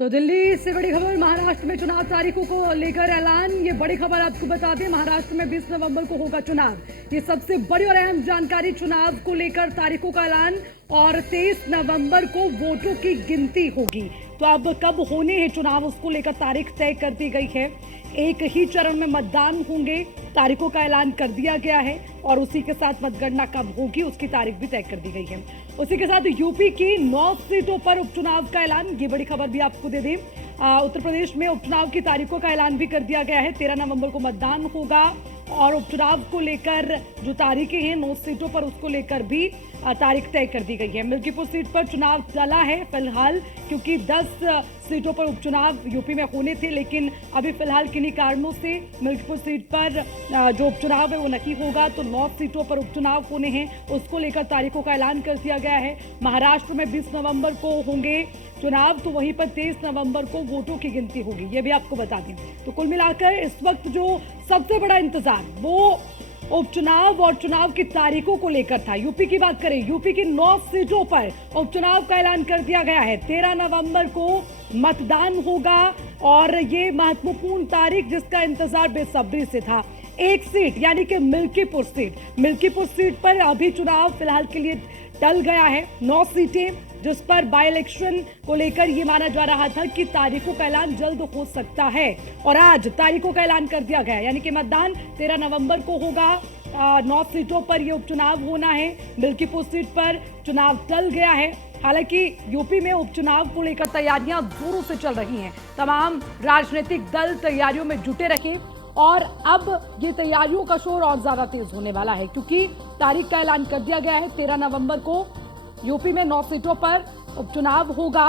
तो दिल्ली से बड़ी खबर, महाराष्ट्र में चुनाव तारीखों को लेकर ऐलान। ये बड़ी खबर आपको बता दें, महाराष्ट्र में 20 नवंबर को होगा चुनाव। ये सबसे बड़ी और अहम जानकारी, चुनाव को लेकर तारीखों का ऐलान और 23 नवंबर को वोटों की गिनती होगी। तो अब कब होने हैं चुनाव, उसको लेकर तारीख तय कर दी गई है। एक ही चरण में मतदान होंगे, तारीखों का ऐलान कर दिया गया है और उसी के साथ मतगणना कब होगी उसकी तारीख भी तय कर दी गई है। उसी के साथ यूपी की 9 सीटों पर उपचुनाव का ऐलान, ये बड़ी खबर भी आपको दे दें। उत्तर प्रदेश में उपचुनाव की तारीखों का ऐलान भी कर दिया गया है। 13 नवंबर को मतदान होगा और उपचुनाव को लेकर जो तारीखें हैं 9 सीटों पर, उसको लेकर भी तारीख तय कर दी गई है। मिल्कीपुर सीट पर चुनाव टला है फिलहाल, क्योंकि 10 सीटों पर उपचुनाव यूपी में होने थे, लेकिन अभी फिलहाल किन्हीं कारणों से मिल्कीपुर सीट पर जो उपचुनाव है वो नहीं होगा। तो 9 सीटों पर उपचुनाव होने हैं, उसको लेकर तारीखों का ऐलान कर दिया गया है। महाराष्ट्र में 20 नवंबर को होंगे चुनाव, तो वहीं पर 23 नवंबर को वोटों की गिनती होगी, ये भी आपको बता दें। तो कुल मिलाकर इस वक्त जो सबसे बड़ा इंतजार वो उपचुनाव और चुनाव की तारीखों को लेकर था। यूपी की बात करें, यूपी की 9 सीटों पर उपचुनाव का ऐलान कर दिया गया है। 13 नवंबर को मतदान होगा और ये महत्वपूर्ण तारीख जिसका इंतजार बेसब्री से था। एक सीट यानी कि मिल्कीपुर सीट पर अभी चुनाव फिलहाल के लिए टल गया है। 9 सीटें जिस पर बाई इलेक्शन को लेकर ये माना जा रहा था कि तारीखों का ऐलान जल्द हो सकता है और आज तारीखों का ऐलान कर दिया गया है, यानी कि मतदान 13 नवंबर को होगा। 9 सीटों पर ये उपचुनाव होना है। मिल्कीपुर सीट पर चुनाव टल गया है। हालांकि यूपी में उपचुनाव को लेकर तैयारियां जोरों से चल रही हैं। तमाम राजनीतिक दल तैयारियों में जुटे रहे और अब ये तैयारियों का शोर और ज्यादा तेज होने वाला है, क्योंकि तारीख का ऐलान कर दिया गया है। 13 नवंबर को यूपी में 9 सीटों पर उपचुनाव होगा।